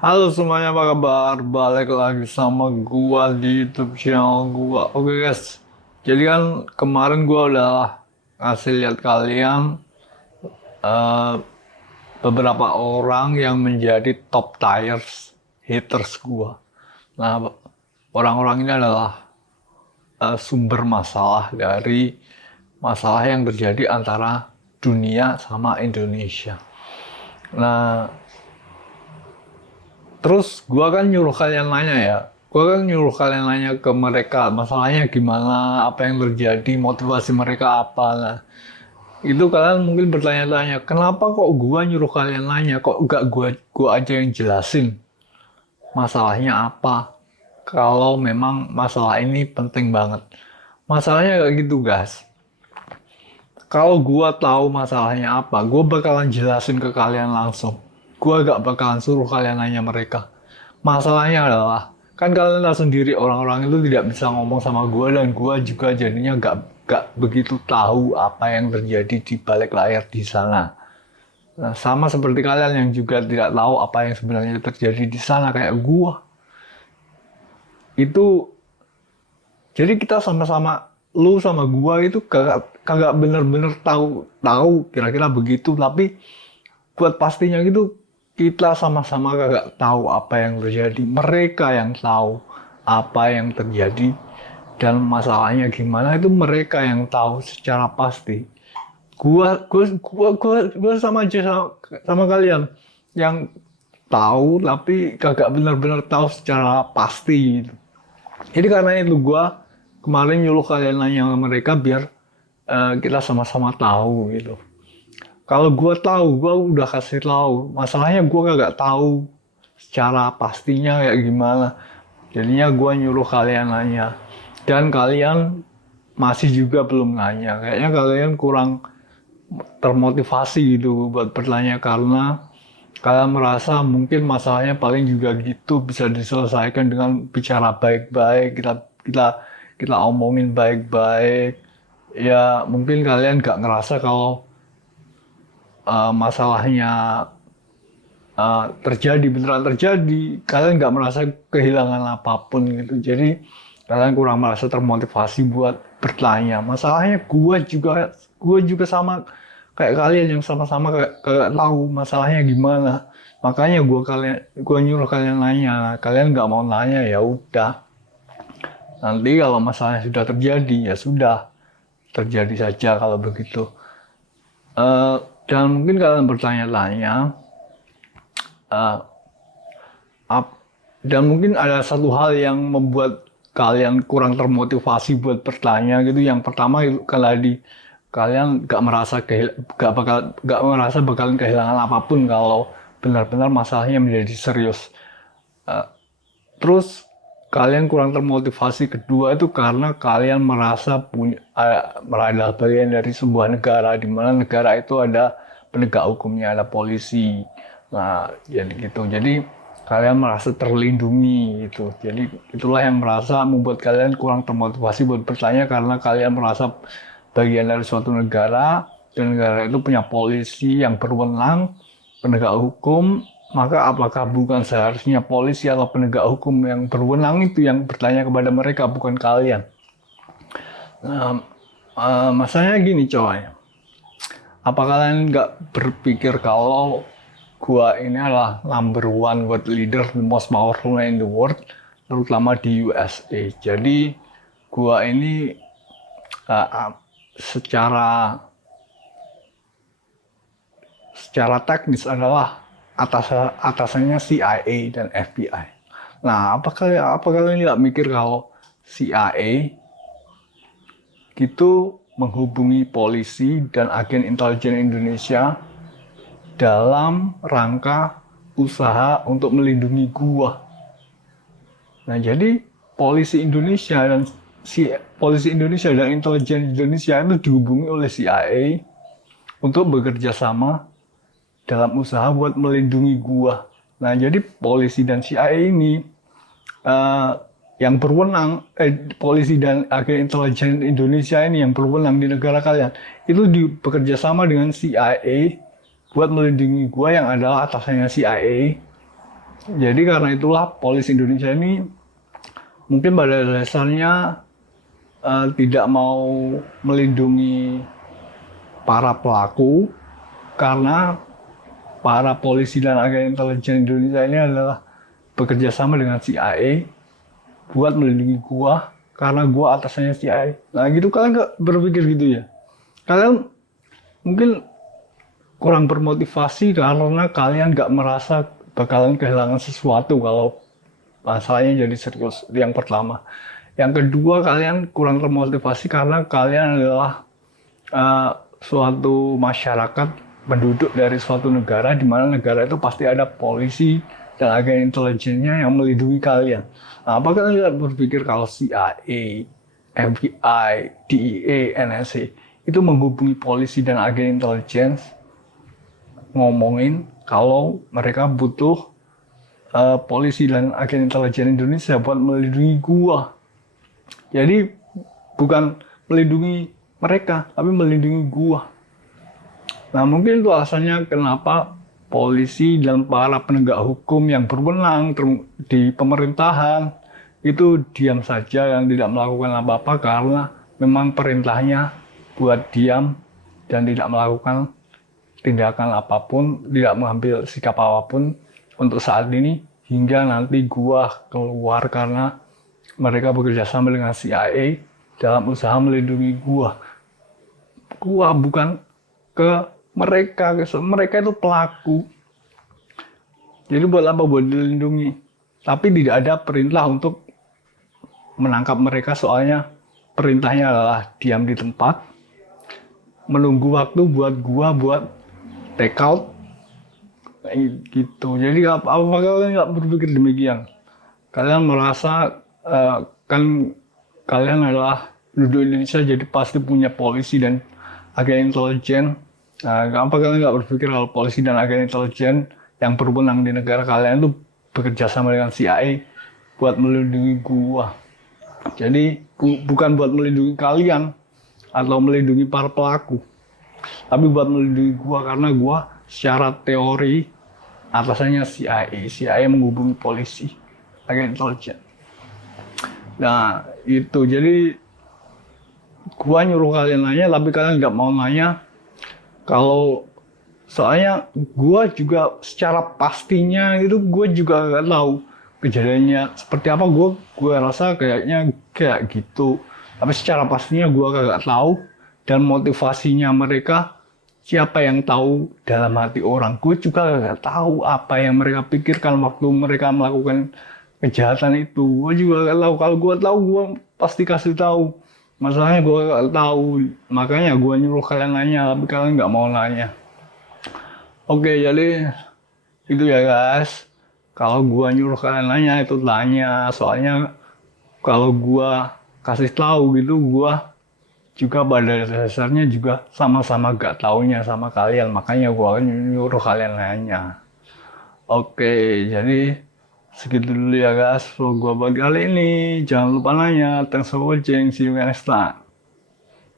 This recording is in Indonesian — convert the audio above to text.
Halo semuanya, apa kabar? Balik lagi sama gua di YouTube channel gua. Oke guys, jadi kan kemarin gua udah ngasih lihat kalian eh, beberapa orang yang menjadi top tiers haters gua. Nah, orang-orang ini adalah sumber masalah dari masalah yang terjadi antara dunia sama Indonesia. Nah, terus gua kan nyuruh kalian nanya ya. Gua kan nyuruh kalian nanya ke mereka, masalahnya gimana, apa yang terjadi, motivasi mereka apa. Nah, itu kalian mungkin bertanya-tanya, kenapa kok gua nyuruh kalian nanya, kok gak gua aja yang jelasin masalahnya apa. Kalau memang masalah ini penting banget. Masalahnya kayak gitu, guys. Kalau gua tahu masalahnya apa, gua bakalan jelasin ke kalian langsung. Gua gak bakalan suruh kalian nanya mereka. Masalahnya adalah, kan kalian tahu sendiri orang-orang itu tidak bisa ngomong sama gua dan gua juga jadinya gak begitu tahu apa yang terjadi di balik layar di sana. Nah, sama seperti kalian yang juga tidak tahu apa yang sebenarnya terjadi di sana kayak gua. Itu jadi kita sama-sama, lu sama gua itu kagak kagak bener-bener tahu tahu kira-kira begitu, tapi buat pastinya gitu kita sama-sama kagak tahu apa yang terjadi. Mereka yang tahu apa yang terjadi dan masalahnya gimana itu mereka yang tahu secara pasti. Gua sama aja sama kalian yang tahu tapi kagak benar-benar tahu secara pasti gitu. Jadi karena itu gue kemarin nyuruh kalian nanya ke mereka biar kita sama-sama tahu gitu. Kalau gue tahu, gue udah kasih tahu. Masalahnya gue gak tahu secara pastinya kayak gimana. Jadinya gue nyuruh kalian nanya. Dan kalian masih juga belum nanya. Kayaknya kalian kurang termotivasi gitu buat bertanya karena kalian merasa mungkin masalahnya paling juga gitu bisa diselesaikan dengan bicara baik-baik, kita kita omongin baik-baik. Ya mungkin kalian gak ngerasa kalau masalahnya terjadi beneran terjadi, kalian nggak merasa kehilangan apapun gitu. Jadi kalian kurang merasa termotivasi buat bertanya. Masalahnya gue juga sama kayak kalian yang sama-sama kayak tahu masalahnya gimana. Makanya gue nyuruh kalian nanya. Nah, kalian nggak mau nanya ya udah. Nanti kalau masalahnya sudah terjadi ya sudah terjadi saja kalau begitu. Eh, dan mungkin kalian bertanya-tanya, eh, dan mungkin ada satu hal yang membuat kalian kurang termotivasi buat bertanya gitu. Yang pertama itu kalau kalian gak merasa bakalan kehilangan apapun kalau benar-benar masalahnya menjadi serius. Uh, Terus kalian kurang termotivasi kedua itu karena kalian merasa adalah bagian dari sebuah negara di mana negara itu ada penegak hukumnya, ada polisi. Nah, jadi gitu. Jadi kalian merasa terlindungi gitu. Jadi itulah yang merasa membuat kalian kurang termotivasi buat bertanya karena kalian merasa bagian dari suatu negara dan negara itu punya polisi yang berwenang, penegak hukum. Maka apakah bukan seharusnya polisi atau penegak hukum yang berwenang itu yang bertanya kepada mereka, bukan kalian? Nah, masalahnya gini coy, apa kalian nggak berpikir kalau gua ini adalah number one world leader, the most powerful man in the world, terutama di USA. Jadi gua ini secara secara teknis adalah atasannya CIA dan FBI. Nah, apakah kalian tidak mikir kalau CIA gitu menghubungi polisi dan agen intelijen Indonesia dalam rangka usaha untuk melindungi gua. Nah, jadi polisi Indonesia dan polisi Indonesia dan intelijen Indonesia itu dihubungi oleh CIA untuk bekerja sama dalam usaha buat melindungi gua. Nah, jadi polisi dan CIA ini uh, yang berwenang, polisi dan agen intelijen Indonesia ini yang berwenang di negara kalian, itu bekerja sama dengan CIA buat melindungi gua yang adalah atasannya CIA Jadi karena itulah polisi Indonesia ini mungkin pada dasarnya tidak mau melindungi para pelaku, karena para polisi dan agen intelijen Indonesia ini adalah bekerja sama dengan CIA buat melindungi gua, karena gua atasannya CIA. Nah gitu, kalian nggak berpikir gitu ya? Kalian mungkin kurang bermotivasi karena kalian nggak merasa bakalan kehilangan sesuatu kalau masalahnya jadi serius. Yang pertama. Yang kedua, kalian kurang termotivasi karena kalian adalah uh, suatu masyarakat, penduduk dari suatu negara, di mana negara itu pasti ada polisi dan agen intelijennya yang melindungi kalian. Nah, apa kalian tidak berpikir kalau CIA, FBI, DEA, NSA itu menghubungi polisi dan agen intelijen ngomongin kalau mereka butuh polisi dan agen intelijen Indonesia buat melindungi gua. Jadi bukan melindungi mereka, tapi melindungi gua. Nah mungkin itu alasannya kenapa polisi dan para penegak hukum yang berwenang di pemerintahan itu diam saja dan tidak melakukan apa-apa, karena memang perintahnya buat diam dan tidak melakukan tindakan apapun, tidak mengambil sikap apapun untuk saat ini hingga nanti gua keluar, karena mereka bekerja sama dengan CIA dalam usaha melindungi gua. Gua bukan ke mereka, mereka itu pelaku. Jadi buat apa? Buat dilindungi. Tapi tidak ada perintah untuk menangkap mereka, soalnya perintahnya adalah diam di tempat, menunggu waktu buat gua buat take out kayak gitu. Jadi apa kalian nggak berpikir demikian? Kalian merasa kan kalian adalah penduduk Indonesia, jadi pasti punya polisi dan agen intelijen. Nah, apa kalian nggak berpikir kalau polisi dan agen intelijen yang berwenang di negara kalian itu bekerja sama dengan CIA buat melindungi gua? Jadi bukan buat melindungi kalian atau melindungi para pelaku, tapi buat melindungi gua, karena gua secara teori atasannya CIA. CIA menghubungi polisi, agen intelijen. Nah itu, jadi gua nyuruh kalian nanya tapi kalian nggak mau nanya. Kalau soalnya gua juga secara pastinya itu gua juga nggak tahu kejadiannya seperti apa. Gua rasa kayaknya kayak gitu, tapi secara pastinya gua nggak tahu. Dan motivasinya mereka, siapa yang tahu dalam hati orang? Gue juga nggak tahu apa yang mereka pikirkan waktu mereka melakukan kejahatan itu. Gue juga nggak tahu. Kalau gue tahu, gue pasti kasih tahu. Masalahnya gue nggak tahu, makanya gue nyuruh kalian nanya, tapi kalian nggak mau nanya. Oke, jadi itu ya guys. Kalau gue nyuruh kalian nanya, itu tanya. Soalnya kalau gue kasih tahu gitu, gue juga pada dasarnya juga sama-sama gak taunya sama kalian, makanya gua nyuruh kalian nanya. Oke, jadi segitu dulu ya guys vlog gua buat kali ini. Jangan lupa nanya. Thanks for watching, see you next time.